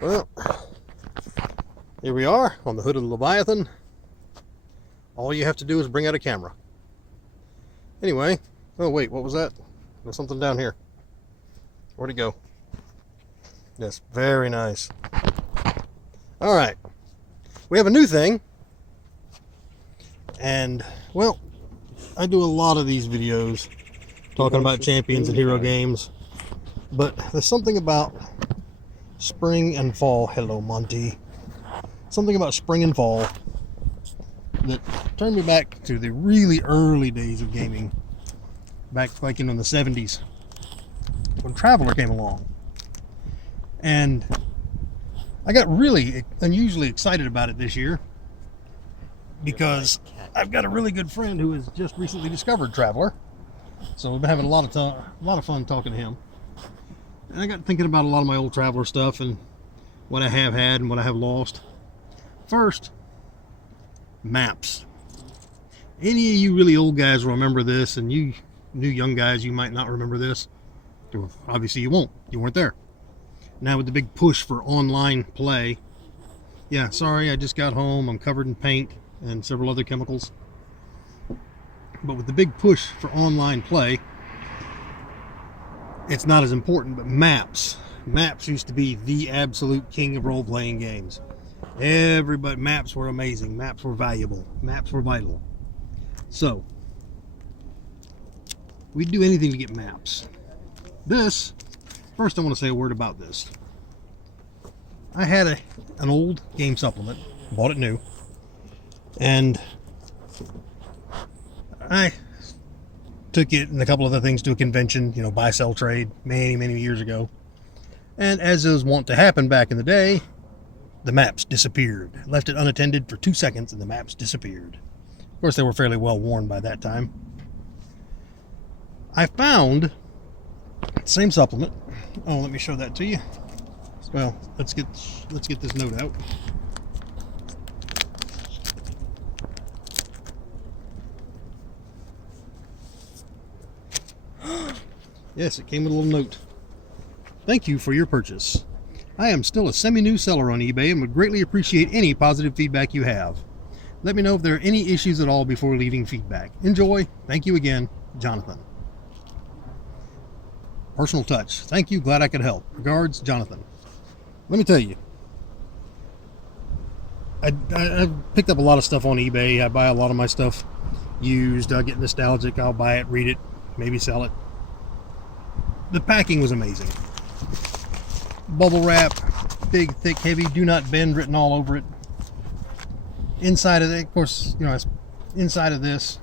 Well, here we are on the hood of the Leviathan. All you have to do is bring out a camera. Anyway, oh wait, what was that? There's something down here. Where'd it go? Yes, very nice. All right, we have a new thing. And, well, I do a lot of these videos talking about champions and hero games. But there's something about spring and fall. Hello, Monty. Something about spring and fall that turned me back to the really early days of gaming. Back in the 70s. When Traveler came along. And I got really unusually excited about it this year. Because I've got a really good friend who has just recently discovered Traveler. So we've been having a lot of fun talking to him. And I got thinking about a lot of my old Traveler stuff and what I have had and what I have lost. First, maps. Any of you really old guys will remember this, and you new young guys, you might not remember this. Obviously you won't. You weren't there. Now with the big push for online play, yeah, sorry, I just got home. I'm covered in paint and several other chemicals. But with the big push for online play, it's not as important, but maps used to be the absolute king of role-playing games. Maps were amazing, maps were valuable, maps were vital. So we'd do anything to get maps. First I want to say a word about this. I had an old game supplement, bought it new, and I took it and a couple other things to a convention, buy, sell, trade, many years ago. And as is wont to happen back in the day, the maps disappeared. Left it unattended for 2 seconds and the maps disappeared. Of course, they were fairly well worn by that time. I found the same supplement. Oh, let me show that to you. Well, let's get this note out. Yes, it came with a little note. Thank you for your purchase. I am still a semi-new seller on eBay and would greatly appreciate any positive feedback you have. Let me know if there are any issues at all before leaving feedback. Enjoy. Thank you again, Jonathan. Personal touch. Thank you. Glad I could help. Regards, Jonathan. Let me tell you, I picked up a lot of stuff on eBay. I buy a lot of my stuff used. I get nostalgic. I'll buy it, read it, maybe sell it. The packing was amazing. Bubble wrap, big, thick, heavy, do not bend written all over it. Inside of it, of course, inside of this,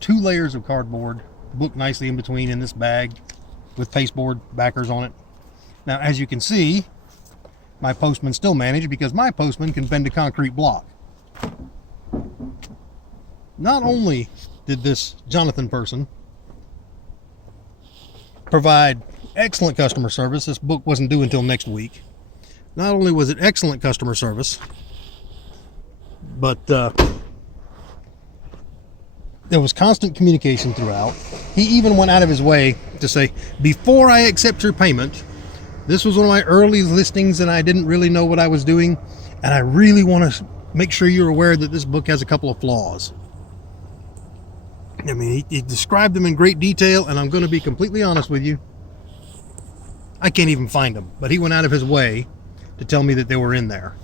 2 layers of cardboard, booked nicely in between in this bag with pasteboard backers on it. Now, as you can see, my postman still managed because my postman can bend a concrete block. Not only did this Jonathan person provide excellent customer service. This book wasn't due until next week. Not only was it excellent customer service, but there was constant communication throughout. He even went out of his way to say, before I accept your payment, this was one of my early listings and I didn't really know what I was doing, and I really want to make sure you're aware that this book has a couple of flaws. I mean, he described them in great detail, and I'm going to be completely honest with you. I can't even find them, but he went out of his way to tell me that they were in there.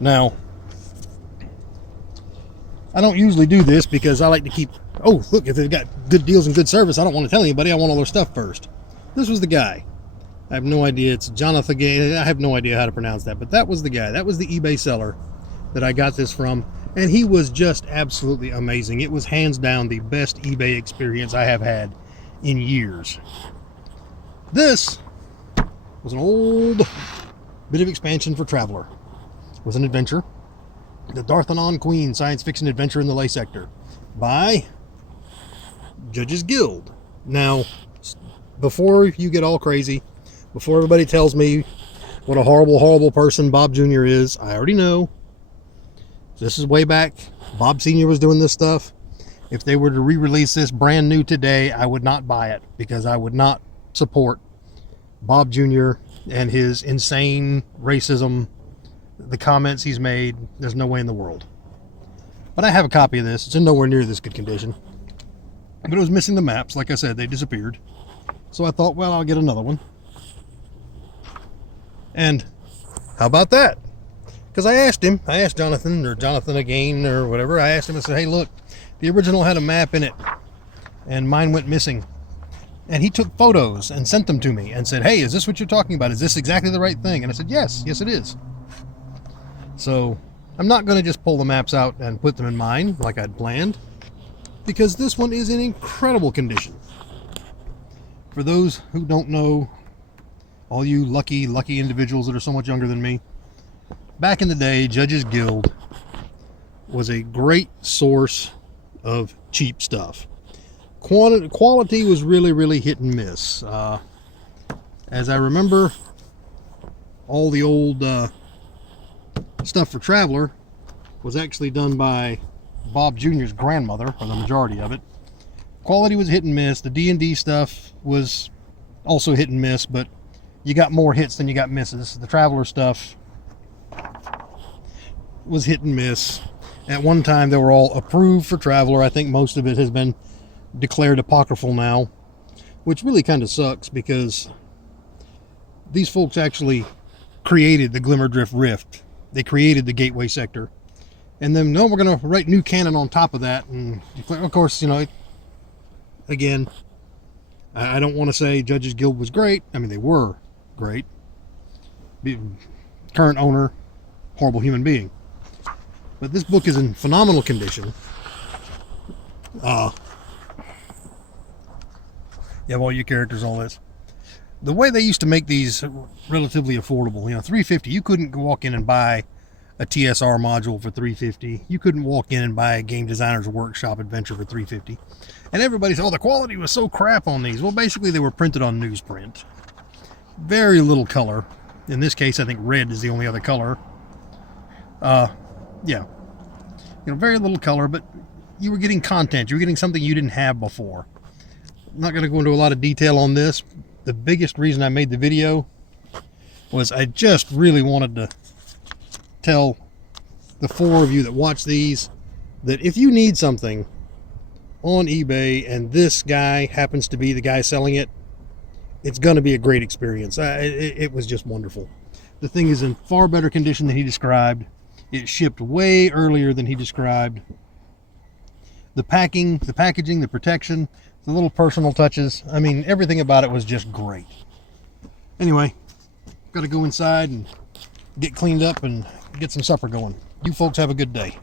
Now, I don't usually do this because I like to keep, oh, look, if they've got good deals and good service, I don't want to tell anybody. I want all their stuff first. This was the guy. I have no idea. It's Jonathan. I have no idea how to pronounce that, but that was the guy. That was the eBay seller that I got this from. And he was just absolutely amazing. It was hands down the best eBay experience I have had in years. This was an old bit of expansion for Traveler. It was an adventure. The Darthanon Queen science fiction adventure in the Ley Sector by Judge's Guild. Now, before you get all crazy, before everybody tells me what a horrible person Bob Jr. is, I already know. This is way back. Bob Sr. was doing this stuff. If they were to re-release this brand new today, I would not buy it because I would not support Bob Jr. and his insane racism, the comments he's made, there's no way in the world. But I have a copy of this. It's in nowhere near this good condition. But it was missing the maps. Like I said, they disappeared. So I thought, well, I'll get another one. And how about that? Because I asked Jonathan, or Jonathan again, or whatever. I asked him, I said, hey, look, the original had a map in it, and mine went missing. And he took photos and sent them to me and said, hey, is this what you're talking about? Is this exactly the right thing? And I said, yes, it is. So I'm not going to just pull the maps out and put them in mine like I'd planned, because this one is in incredible condition. For those who don't know, all you lucky individuals that are so much younger than me, back in the day, Judges Guild was a great source of cheap stuff. Quality was really hit and miss. As I remember, all the old stuff for Traveler was actually done by Bob Jr.'s grandmother, or the majority of it. Quality was hit and miss. The D&D stuff was also hit and miss, but you got more hits than you got misses. The Traveler stuff was hit and miss. At one time, they were all approved for Traveler. I think most of it has been declared apocryphal now, which really kind of sucks, because these folks actually created the Glimmerdrift Rift. They created the Gateway Sector. And then, no, we're going to write new canon on top of that. And of course, you know, again, I don't want to say Judges Guild was great. I mean, they were great. The current owner, horrible human being. But this book is in phenomenal condition. You have all your characters, all this. The way they used to make these relatively affordable, you know, $350. You couldn't walk in and buy a TSR module for $350. You couldn't walk in and buy a Game Designer's Workshop adventure for $350. And everybody said, oh, the quality was so crap on these. Well, basically, they were printed on newsprint. Very little color. In this case, I think red is the only other color. Yeah. You know, very little color, but you were getting content. You were getting something you didn't have before. I'm not going to go into a lot of detail on this. The biggest reason I made the video was I just really wanted to tell the 4 of you that watch these that if you need something on eBay and this guy happens to be the guy selling it, it's going to be a great experience. It was just wonderful. The thing is in far better condition than he described. It shipped way earlier than he described. The packing, the packaging, the protection, the little personal touches. I mean, everything about it was just great. Anyway, got to go inside and get cleaned up and get some supper going. You folks have a good day.